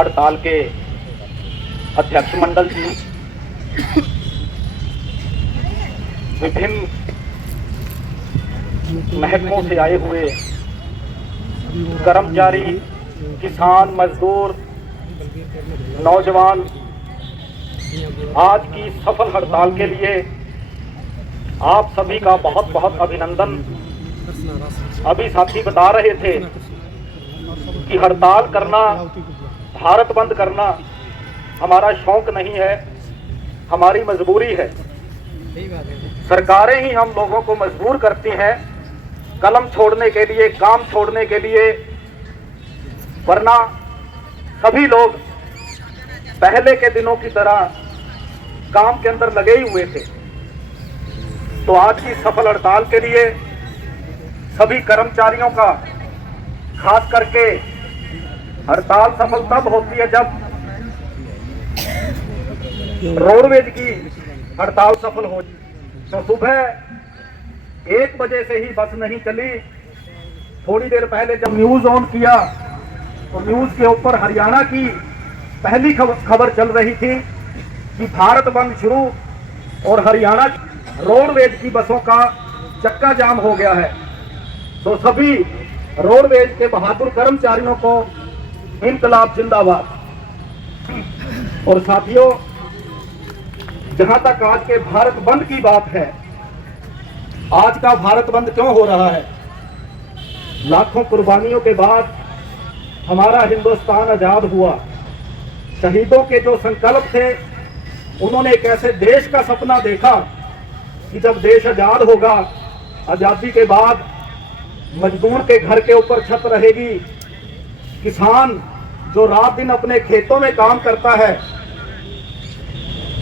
हड़ताल के अध्यक्ष मंडल जी, विभिन्न महकमों से आए हुए कर्मचारी, किसान, मजदूर, नौजवान, आज की सफल हड़ताल के लिए आप सभी का बहुत बहुत अभिनंदन। अभी साथी बता रहे थे कि हड़ताल करना, भारत बंद करना हमारा शौक नहीं है, हमारी मजबूरी है। सरकारें ही हम लोगों को मजबूर करती हैं कलम छोड़ने के लिए, काम छोड़ने के लिए, वरना सभी लोग पहले के दिनों की तरह काम के अंदर लगे ही हुए थे। तो आज की सफल हड़ताल के लिए सभी कर्मचारियों का, खास करके हड़ताल सफल तब होती है जब रोडवेज की हड़ताल सफल हो। तो सुबह 1 बजे से ही बस नहीं चली। थोड़ी देर पहले जब न्यूज ऑन किया तो न्यूज के ऊपर हरियाणा की पहली खबर चल रही थी कि भारत बंद शुरू और हरियाणा रोडवेज की बसों का चक्का जाम हो गया है। तो सभी रोडवेज के बहादुर कर्मचारियों को इनकलाब जिंदाबाद। और साथियों, जहां तक आज के भारत बंद की बात है, आज का भारत बंद क्यों हो रहा है? लाखों कुर्बानियों के बाद हमारा हिंदुस्तान आजाद हुआ। शहीदों के जो संकल्प थे, उन्होंने एक ऐसे देश का सपना देखा कि जब देश आजाद होगा, आजादी के बाद मजदूर के घर के ऊपर छत रहेगी, किसान जो रात दिन अपने खेतों में काम करता है,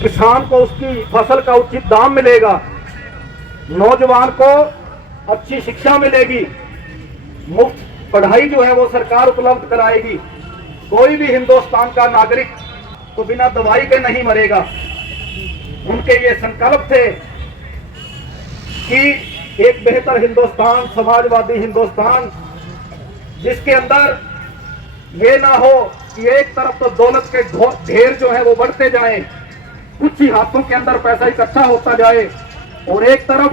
किसान को उसकी फसल का उचित दाम मिलेगा, नौजवान को अच्छी शिक्षा मिलेगी, मुफ्त पढ़ाई जो है वो सरकार उपलब्ध कराएगी। कोई भी हिंदुस्तान का नागरिक तो बिना दवाई के नहीं मरेगा। उनके ये संकल्प थे कि एक बेहतर हिंदुस्तान, समाजवादी हिंदुस्तान, जिसके अंदर ये ना हो कि एक तरफ तो दौलत के ढेर जो है वो बढ़ते जाएं, कुछ ही हाथों के अंदर पैसा इकट्ठा होता जाए, और एक तरफ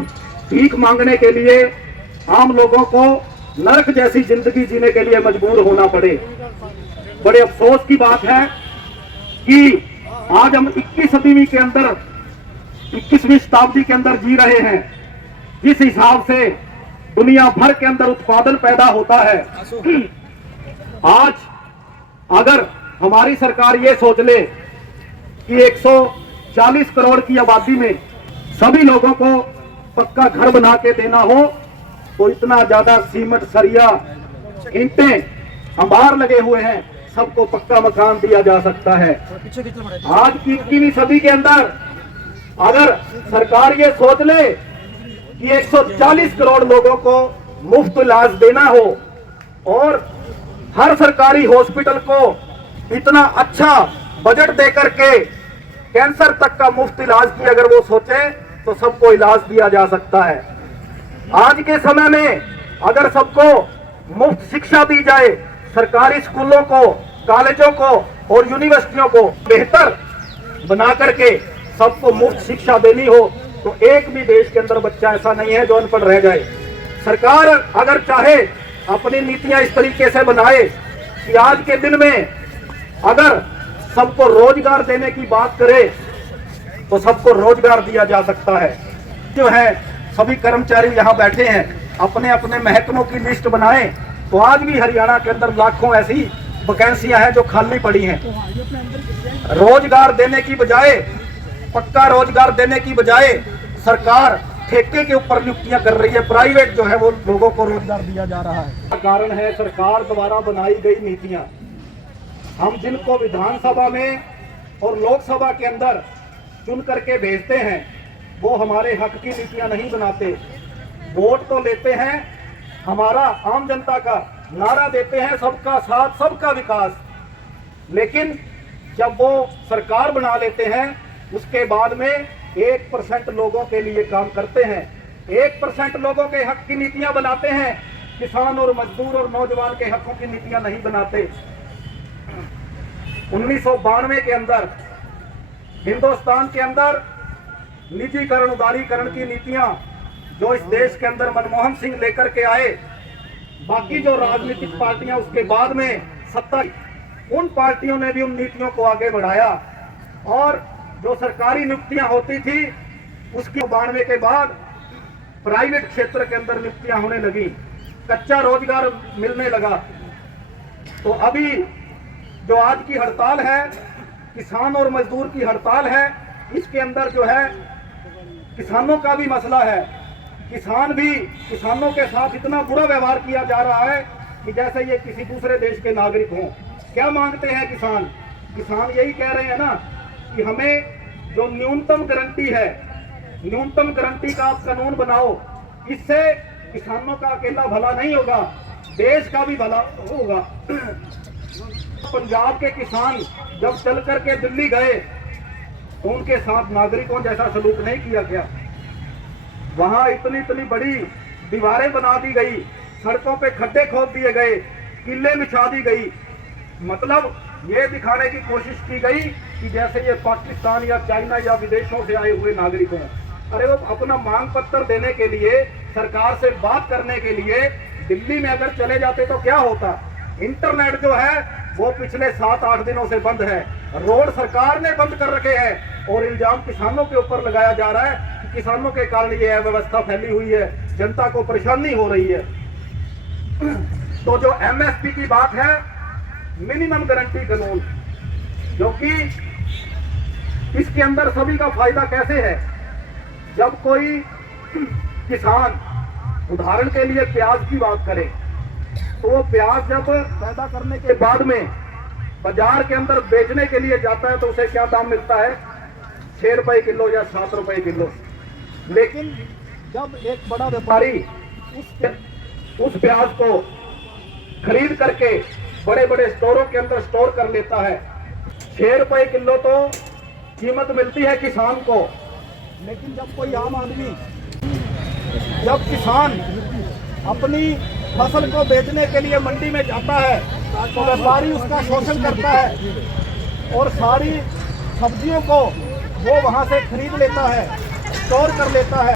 भीख मांगने के लिए आम लोगों को नरक जैसी जिंदगी जीने के लिए मजबूर होना पड़े। बड़े अफसोस की बात है कि आज हम 21वीं सदी के अंदर, 21वीं शताब्दी के अंदर जी रहे हैं। जिस हिसाब से दुनिया भर के अंदर उत्पादन पैदा होता है, आज अगर हमारी सरकार ये सोच ले कि 140 करोड़ की आबादी में सभी लोगों को पक्का घर बना के देना हो, तो इतना ज्यादा सीमेंट, सरिया, ईंटें, अंबार लगे हुए हैं, सबको पक्का मकान दिया जा सकता है। आज की 21वीं सदी के अंदर अगर सरकार ये सोच ले कि 140 करोड़ लोगों को मुफ्त इलाज देना हो और हर सरकारी हॉस्पिटल को इतना अच्छा बजट दे करके कैंसर तक का मुफ्त इलाज की अगर वो सोचे तो सबको इलाज दिया जा सकता है। आज के समय में अगर सबको मुफ्त शिक्षा दी जाए, सरकारी स्कूलों को, कॉलेजों को और यूनिवर्सिटियों को बेहतर बना करके सबको मुफ्त शिक्षा देनी हो, तो एक भी देश के अंदर बच्चा ऐसा नहीं है जो अनपढ़ रह जाए। सरकार अगर चाहे अपनी नीतियां इस तरीके से बनाए कि आज के दिन में अगर सबको रोजगार देने की बात करे तो सबको रोजगार दिया जा सकता है। जो है सभी कर्मचारी यहाँ बैठे हैं, अपने अपने महकमों की लिस्ट बनाएं, तो आज भी हरियाणा के अंदर लाखों ऐसी वैकेंसियां हैं जो खाली पड़ी हैं। रोजगार देने की बजाय, पक्का रोजगार देने की बजाय सरकार ठेके के ऊपर नियुक्तियां कर रही है, प्राइवेट जो है वो लोगों को रोजगार दिया जा रहा है। कारण है सरकार द्वारा बनाई गई नीतियां। हम जिनको विधानसभा में और लोकसभा के अंदर चुन करके भेजते हैं, वो हमारे हक की नीतियां नहीं बनाते। वोट तो लेते हैं, हमारा आम जनता का नारा देते हैं, सबका साथ सबका विकास, लेकिन जब वो सरकार बना लेते हैं उसके बाद में 1% लोगों के लिए काम करते हैं, 1% लोगों के हक की नीतियां बनाते हैं, किसान और मजदूर और नौजवान के हकों की नीतियां नहीं बनाते। 1992 के अंदर हिंदुस्तान के अंदर निजीकरण उदारीकरण की नीतियां जो इस देश के अंदर मनमोहन सिंह लेकर के आए, बाकी जो राजनीतिक पार्टियां उसके बाद में सत्ता, उन पार्टियों ने भी उन नीतियों को आगे बढ़ाया और जो सरकारी नियुक्तियां होती थी उसकी 92 के बाद प्राइवेट क्षेत्र के अंदर नियुक्तियां होने लगी, कच्चा रोजगार मिलने लगा। तो अभी जो आज की हड़ताल है, किसान और मजदूर की हड़ताल है, इसके अंदर जो है किसानों का भी मसला है। किसानों के साथ इतना बुरा व्यवहार किया जा रहा है कि जैसे ये किसी दूसरे देश के नागरिक हों। क्या मांगते हैं किसान यही कह रहे हैं ना कि हमें जो न्यूनतम गारंटी है, न्यूनतम गारंटी का आप कानून बनाओ। इससे किसानों का अकेला भला नहीं होगा, देश का भी भला होगा। पंजाब के किसान जब चल करके दिल्ली गए तो उनके साथ नागरिकों जैसा सलूक नहीं किया गया। वहां इतनी बड़ी दीवारें बना दी गई, सड़कों पे खड्डे खोद दिए गए, किले बिछा दी गई। मतलब ये दिखाने की कोशिश की गई कि जैसे ये पाकिस्तान या चाइना या विदेशों से आए हुए नागरिक हों। अरे वो अपना मांग पत्र देने के लिए, सरकार से बात करने के लिए दिल्ली में अगर चले जाते तो क्या होता। इंटरनेट जो है वो पिछले 7-8 दिनों से बंद है, रोड सरकार ने बंद कर रखे हैं और इल्जाम किसानों के ऊपर लगाया जा रहा है कि किसानों के कारण ये अव्यवस्था फैली हुई है, जनता को परेशानी हो रही है। तो जो एमएसपी की बात है, मिनिमम गारंटी कानून, जो कि इसके अंदर सभी का फायदा कैसे है। जब कोई किसान उदाहरण के लिए प्याज की बात करें तो वो प्याज जब पैदा करने के बाद में बाजार के अंदर बेचने के लिए जाता है तो उसे क्या दाम मिलता है, 6 रुपए किलो या 7 रुपए किलो। लेकिन जब एक बड़ा व्यापारी उस प्याज को खरीद करके बड़े बड़े स्टोरों के अंदर स्टोर कर लेता है, 6 रुपए किलो तो कीमत मिलती है किसान को। लेकिन जब कोई आम आदमी, जब किसान अपनी फसल को बेचने के लिए मंडी में जाता है तो व्यापारी उसका शोषण करता है और सारी सब्जियों को वो वहां से खरीद लेता है, स्टोर कर लेता है।